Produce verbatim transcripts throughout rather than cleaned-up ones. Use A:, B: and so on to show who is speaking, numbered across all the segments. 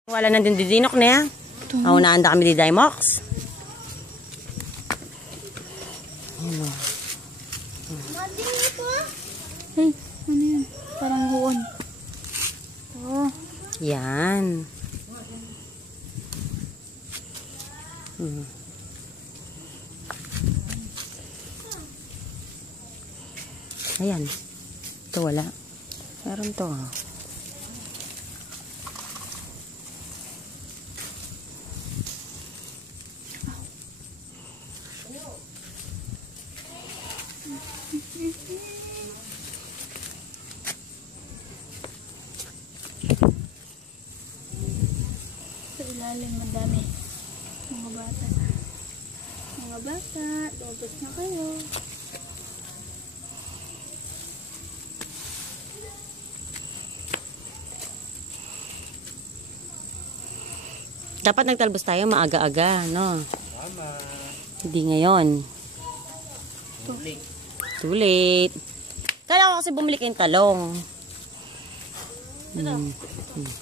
A: Wala na din didinok na yan. Aunaan da kami di Dimox. Ano?
B: Hey, ano yan? Parang huon. Oh.
A: Yan. Hmm. Ayan. Ito wala. Meron to.
B: Sa ilalim, madami. Mga bata. Mga bata, lumabas na kayo.
A: Dapat nagtalbos tayo maaga-aga, no?
C: Tama.
A: Hindi ngayon.
B: Too
C: late.
A: Too late. Kala ko kasi bumili kayong talong. Hmm. Hmm.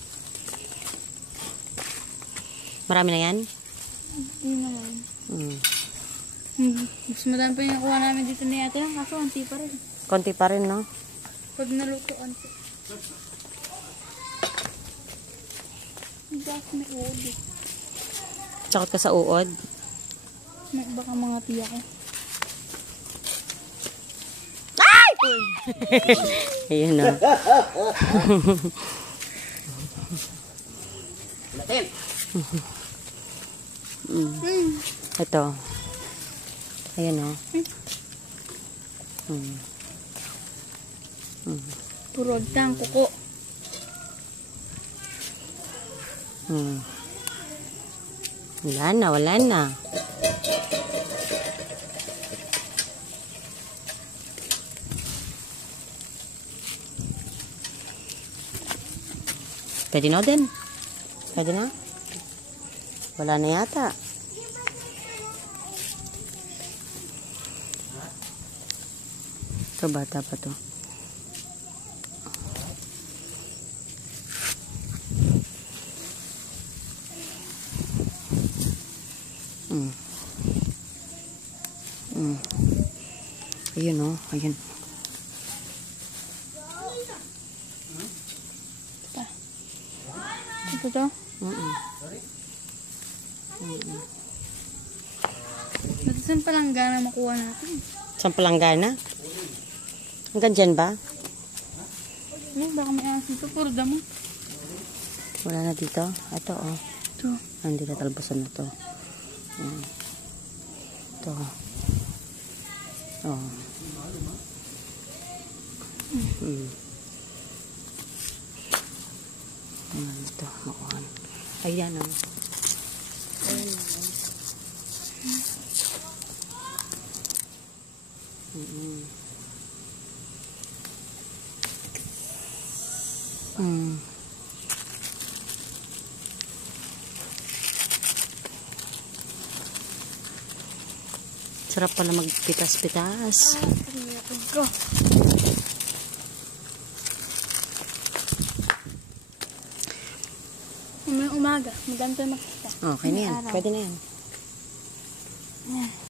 A: Marami na yan?
B: Hindi naman.
A: Hmm.
B: Hmm. Mas madami pa yung nakuha namin dito na yata. Kaso, anti pa rin.
A: Konti pa rin, no?
B: Pag naluto, anti. Hindi ako may uod eh.
A: Tsakot ka sa uod.
B: May baka mga tiya ko.
A: Ay! Ayun, no?
C: Latin.
A: Mm.
B: Hmm.
A: Ito. Ayan, no? Mm. Mm.
B: Purod tang kuko.
A: Hmm. Wala na, wala na. Pwede na din. Pwede na. Wala na yata. Ito, bata pa to. Mm. Mm. Ayun, oh. Ayun.
B: Ito to?
A: Mm -mm. Mm -mm.
B: Saan palang gana makuha natin?
A: Saan palanggana? Hanggang dyan ba?
B: Ano, baka may asin ito. Puro damo.
A: Wala na dito. Ito, oh.
B: Ito.
A: Ah, hindi na talbusan na to. Ayan. Ito. Oh. Hmm. Ayan, ito. Makuhan. Ayan, oh. Ayan, oh. Mm-hmm. Mm. Sarap pala magpitas-pitas.
B: Go. Umayong umaga. Madami tayo magkita.
A: Okay na yan. Pwede na yan.
B: Yeah.